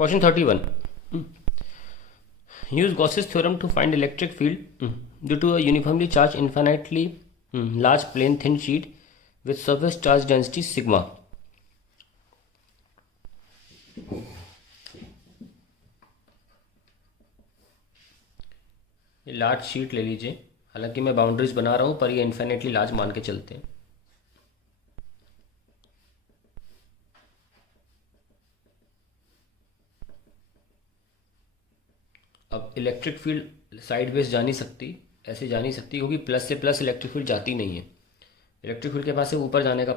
Question 31. Use Gauss's theorem to find electric field due to a uniformly charged infinitely large plane thin sheet with surface charge density sigma. ये large sheet ले लीजिए, हालांकि मैं boundaries बना रहा हूँ पर ये इन्फिनेटली लार्ज मान के चलते हैं। अब इलेक्ट्रिक फील्ड साइड वेज जा नहीं सकती, ऐसे जा नहीं सकती क्योंकि प्लस से प्लस इलेक्ट्रिक फील्ड जाती नहीं है। इलेक्ट्रिक फील्ड के पास से ऊपर जाने का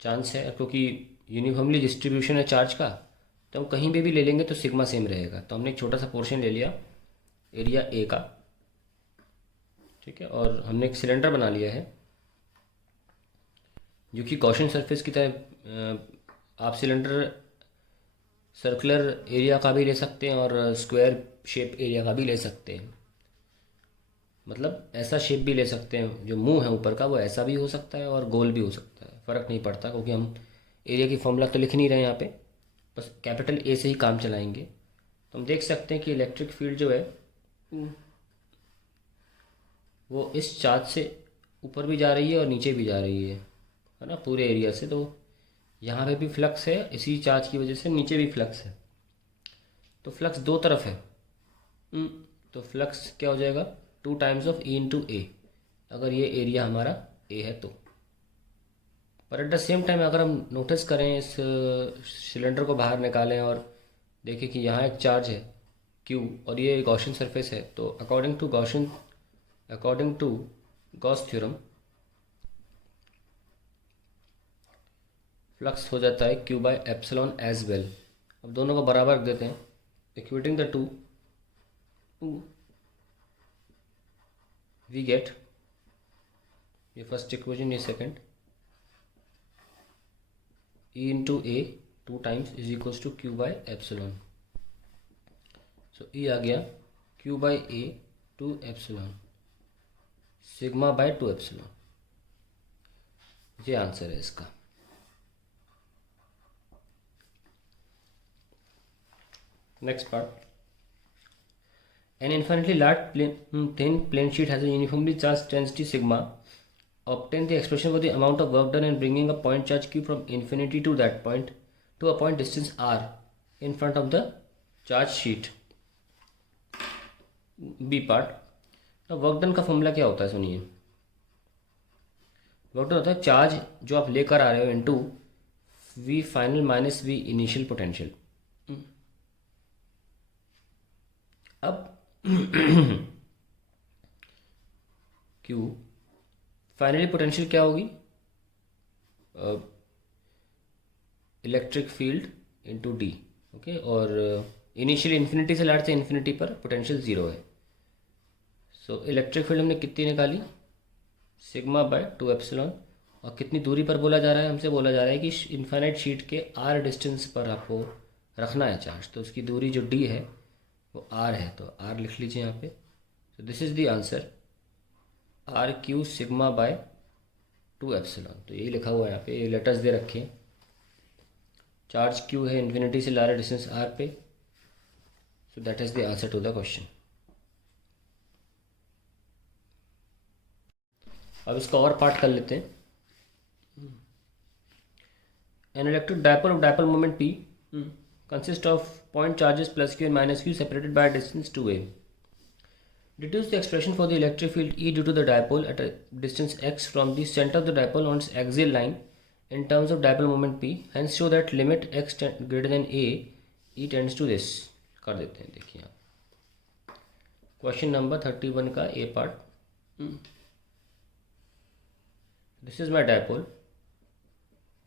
चांस है, क्योंकि यूनिफॉर्मली डिस्ट्रीब्यूशन है चार्ज का, तो हम कहीं पे भी ले लेंगे तो सिग्मा सेम रहेगा। तो हमने एक छोटा सा पोर्शन ले लिया एरिया ए का, ठीक है, और हमने एक सिलेंडर बना लिया है जो कि गॉसियन सरफेस की तरह। आप सिलेंडर सर्कुलर एरिया का भी ले सकते हैं और स्क्वायर शेप एरिया का भी ले सकते हैं, मतलब ऐसा शेप भी ले सकते हैं, जो मुंह है ऊपर का वो ऐसा भी हो सकता है और गोल भी हो सकता है, फ़र्क नहीं पड़ता क्योंकि हम एरिया की फॉर्मूला तो लिख नहीं रहे हैं यहाँ पे, बस कैपिटल ए से ही काम चलाएंगे। तो हम देख सकते हैं कि इलेक्ट्रिक फील्ड जो है वो इस चार्ज से ऊपर भी जा रही है और नीचे भी जा रही है ना, पूरे एरिया से। तो यहाँ पे भी फ्लक्स है, इसी चार्ज की वजह से नीचे भी फ्लक्स है, तो फ्लक्स दो तरफ है। तो फ्लक्स क्या हो जाएगा, 2 टाइम्स ऑफ ई इंटू ए, अगर ये एरिया हमारा ए है तो। पर एट द सेम टाइम अगर हम नोटिस करें, इस सिलेंडर को बाहर निकालें और देखें कि यहाँ एक चार्ज है क्यू और ये गॉसियन सरफेस है, तो according to Gauss theorem flux हो जाता है Q by epsilon as well. अब दोनों को बराबर रख देते हैं, equating the two we get, ये फर्स्ट इक्वेशन, ये second, E into A 2 times is equals to Q by epsilon. So E आ गया Q by A 2 epsilon sigma by 2 epsilon, ये आंसर है इसका। Next part, an infinitely large thin plane sheet has a uniformly charged density sigma. Obtain the expression for the amount of work done in bringing a point charge q from infinity to that point to a point distance r in front of the charge sheet. B part. Now work done का formula क्या होता है, सुनिए। Work done होता है charge जो आप लेकर आ रहे हो into v final minus v initial potential. अब Q फाइनली पोटेंशियल क्या होगी, electric field into D, okay, और इनिशियल इन्फिनिटी से लार्ज से इन्फिनिटी पर पोटेंशियल 0 है। सो इलेक्ट्रिक फील्ड हमने कितनी निकाली, सिग्मा बाय 2 एप्सिलॉन, और कितनी दूरी पर बोला जा रहा है, हमसे बोला जा रहा है कि इन्फाइनाइट शीट के r डिस्टेंस पर आपको रखना है चार्ज, तो उसकी दूरी जो d है वो r है, तो r लिख लीजिए यहाँ पे। तो this is the answer, R Q sigma by 2 epsilon. तो यही लिखा हुआ है यहाँ पे, ये लेटर्स दे रखे हैं। चार्ज क्यू है इन्फिनिटी से ला रहा डिस्टेंस r पे, so that is the answer to the question. अब इसका और पार्ट कर लेते हैं। An electric dipole of dipole moment p consist of point charges plus q and minus q separated by a distance 2a. Deduce the expression for the electric field E due to the dipole at a distance x from the center of the dipole on its axial line in terms of dipole moment p. Hence show that limit x greater than a E tends to this. कर देते हैं, देखिए आप question number 31 का A part. This is my dipole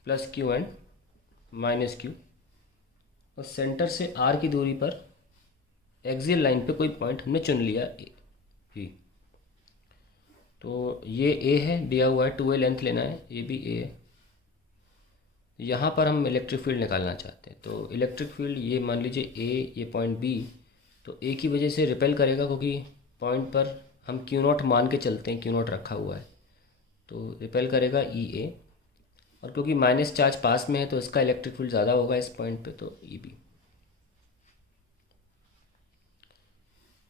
plus Q and minus Q, और centre से r की दूरी पर एक्सियल लाइन पे कोई पॉइंट हमने चुन लिया ए भी। तो ये a है, दिया हुआ है 2a लेंथ लेना है, ये भी a है। यहाँ पर हम इलेक्ट्रिक फील्ड निकालना चाहते हैं, तो इलेक्ट्रिक फील्ड ये मान लीजिए a, ये पॉइंट b, तो a की वजह से रिपेल करेगा क्योंकि पॉइंट पर हम Q0 मान के चलते हैं, Q0 रखा हुआ है, तो रिपेल करेगा EA, और क्योंकि माइनस चार्ज पास में है तो इसका इलेक्ट्रिक फील्ड ज़्यादा होगा इस पॉइंट पे, तो ई बी।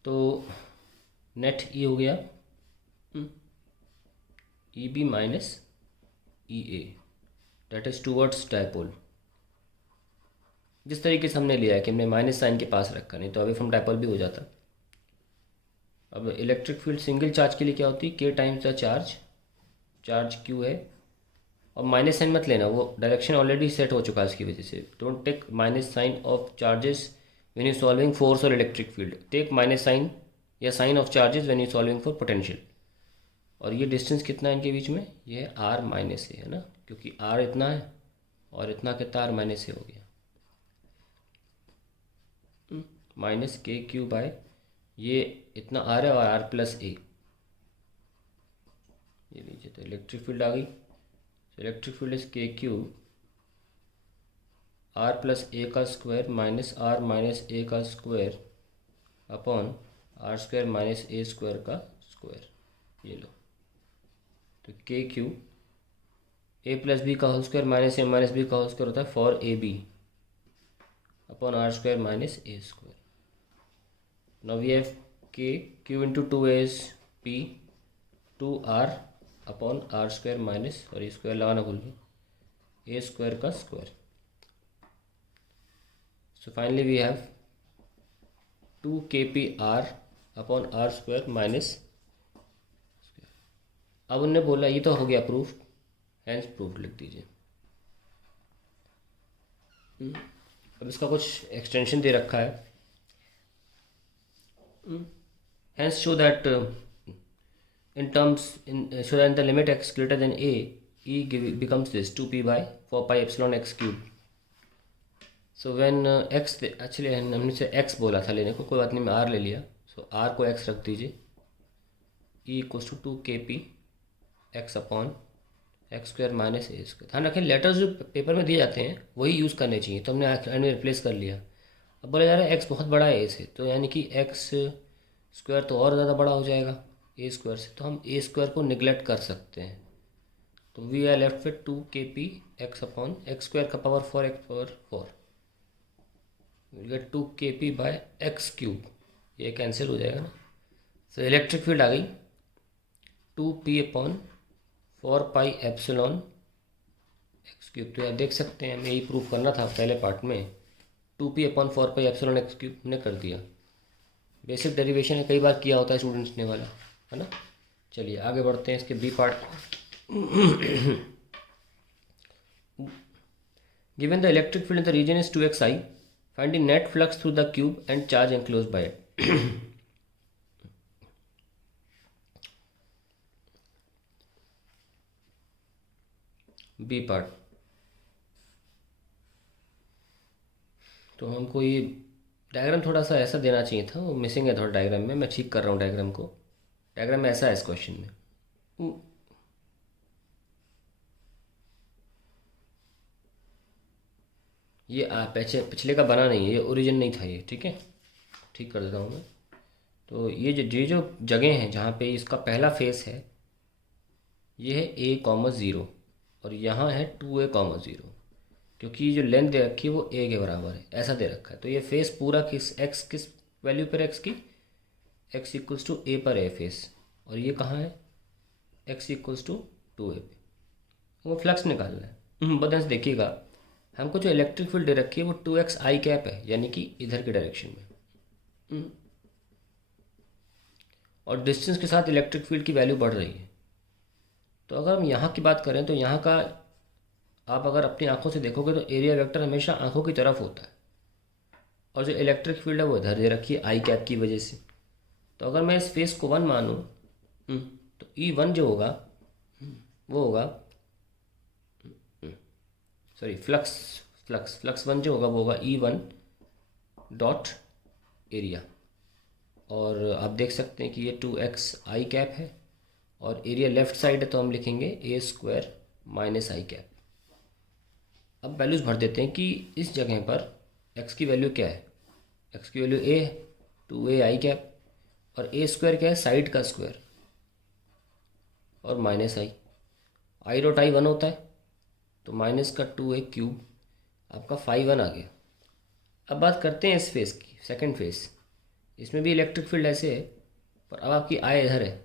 तो नेट ई हो गया E B minus E A, that is towards dipole. जिस तरीके से हमने लिया है कि हमने माइनस साइन के पास रखा, नहीं तो अवे फ्रॉम डायपोल भी हो जाता। अब इलेक्ट्रिक फील्ड सिंगल चार्ज के लिए क्या होती है, के times the charge, charge Q है, और माइनस साइन मत लेना, वो डायरेक्शन ऑलरेडी सेट हो चुका है उसकी वजह से। Don't take minus sign of charges when you solving force और electric field, take minus sign या sign of charges when you solving for potential. और ये डिस्टेंस कितना है इनके बीच में, ये है आर माइनस ए, है ना, क्योंकि आर इतना है और इतना कितना आर माइनस ए हो गया, माइनस के क्यू बाय ये इतना आर है और आर प्लस ए। ये लीजिए, तो इलेक्ट्रिक फील्ड आ गई। Electric field is K Q R plus A का square minus R minus A का square upon R square minus A square का स्क्वायर। ये लो, तो K Q A plus B का whole square minus A minus B का whole square होता है for A B upon R square minus A square. Now we have K Q into two A is P, two R upon R square minus, और ये square लगाना भूल गए, A square का square. So finally we have two K P R upon R square minus. अब उनने बोला ये तो हो गया प्रूफ, हैंस प्रूफ लिख दीजिए। अब इसका कुछ एक्सटेंशन दे रखा है, hence show that in terms in so that the limit x greater than a, e becomes this 2p by 4 pi epsilon x cube। so when x actually हमने से x बोला था लेने को, कोई बात नहीं, मैं r ले लिया। so r को x रख दीजिए, e equals to 2 K P X upon X square minus A square. ध्यान रखें लेटर्स जो पेपर में दिए जाते हैं वही यूज़ करने चाहिए, तो हमने एंड में रिप्लेस कर लिया। अब बोला जा रहा है x बहुत बड़ा है a से, तो यानी कि x स्क्वायर तो और ज़्यादा बड़ा हो जाएगा ए स्क्वायर से, तो हम ए स्क्वायर को निगलेक्ट कर सकते हैं। तो we are left with 2 K P X upon X square का power 4 X power 4, will get 2 K P by X cube, ये कैंसिल हो जाएगा ना। तो इलेक्ट्रिक फील्ड आ गई 2 P upon 4 pi epsilon X cube. तो यार देख सकते हैं, हमें यही प्रूफ करना था पहले पार्ट में, 2 P upon 4 pi epsilon X cube ने कर दिया। बेसिक डेरिवेशन है, कई बार किया होता है स्टूडेंट्स ने वाला, है ना। चलिए आगे बढ़ते हैं इसके B part. Given the electric field in the region is 2xi, find the net flux through the cube and charge enclosed by it. B part, तो हमको ये डायग्राम थोड़ा सा ऐसा देना चाहिए था, वो मिसिंग है थोड़ा डायग्राम में, मैं ठीक कर रहा हूँ डायग्राम को। डायग्राम में ऐसा है इस क्वेश्चन में, ये पिछले का बना नहीं है, ये ओरिजिन नहीं था ये, ठीक है, ठीक कर देता हूँ मैं। तो ये जो जगह हैं जहाँ पे इसका पहला फेस है, ये है a कॉमा 0 और यहाँ है 2a कॉमा 0, क्योंकि जो लेंथ दे रखी है वो a के बराबर है, ऐसा दे रखा है। तो ये फेस पूरा किस वैल्यू पर x की, x इक्वल्स टू a पर है फेस, और ये कहाँ है, x इक्वल्स टू 2a पे, वो फ्लक्स निकालना है। बस ध्यान से देखिएगा, हमको जो इलेक्ट्रिक फील्ड दे रखी है वो 2x i कैप है, यानी कि इधर के डायरेक्शन में, और डिस्टेंस के साथ इलेक्ट्रिक फील्ड की वैल्यू बढ़ रही है। तो अगर हम यहाँ की बात करें तो यहाँ का आप अगर अपनी आंखों से देखोगे तो एरिया वेक्टर हमेशा आंखों की तरफ होता है, और जो इलेक्ट्रिक फील्ड है वो इधर दे रखी है आई कैप की वजह से। तो अगर मैं इस फेस को 1 मानूँ तो E1 जो होगा वो होगा, सॉरी फ्लक्स 1 जो होगा वो होगा E1 डॉट एरिया, और आप देख सकते हैं कि ये 2x i कैप है, और एरिया लेफ्ट साइड है तो हम लिखेंगे a square minus I cap. अब वैल्यूज़ भर देते हैं कि इस जगह पर x की वैल्यू क्या है, x की वैल्यू a है 2a i कैप, और a स्क्वायर क्या है, साइड का स्क्वायर, और माइनस आई डॉट आई 1 होता है, तो माइनस का 2a क्यूब, आपका 5 1 आ गया। अब बात करते हैं इस फेस की, सेकंड फेस, इसमें भी इलेक्ट्रिक फील्ड ऐसे है, पर अब आपकी आई इधर है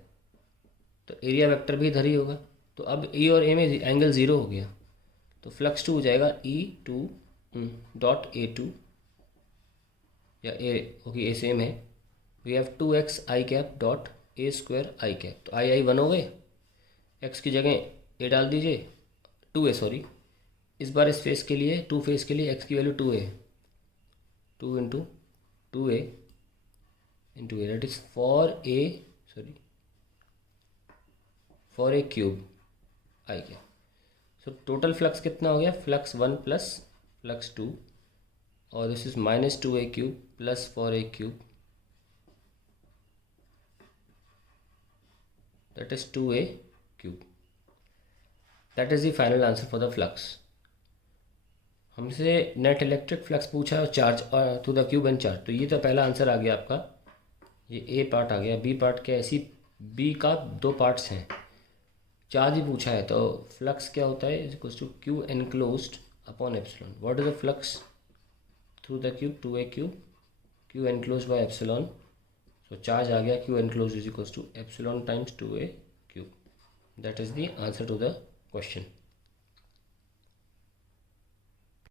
तो एरिया वेक्टर भी इधर ही होगा। तो अब ई और ए में एंगल ज़ीरो हो गया, तो फ्लक्स टू हो जाएगा E2 डॉट A2, या ए होगी ए सेम है, we have 2x I cap dot A square I cap. तो आई वन हो गए, एक्स की जगह ए डाल दीजिए, 2a सॉरी, इस बार इस फेस के लिए, टू फेस के लिए एक्स की value 2a, 2 into 2a into A, that is for A cube I cap. So total flux कितना हो गया, फ्लक्स 1 प्लस फ्लक्स 2, और this is -2a cube plus 4a cube, that is 2a cube. That is the final answer for the flux. हमसे net electric flux पूछा है और charge to the cube and charge, तो ये तो पहला answer आ गया आपका, ये ए पार्ट आ गया। बी पार्ट क्या, ऐसी बी का दो पार्ट्स हैं, चार्ज ही पूछा है, तो फ्लक्स क्या होता है, is equals to Q enclosed upon epsilon. What is the flux through the cube, 2a cube, Q enclosed by epsilon, so charge आ गया Q enclosed is equals to epsilon times 2a cube. That is the answer to the question.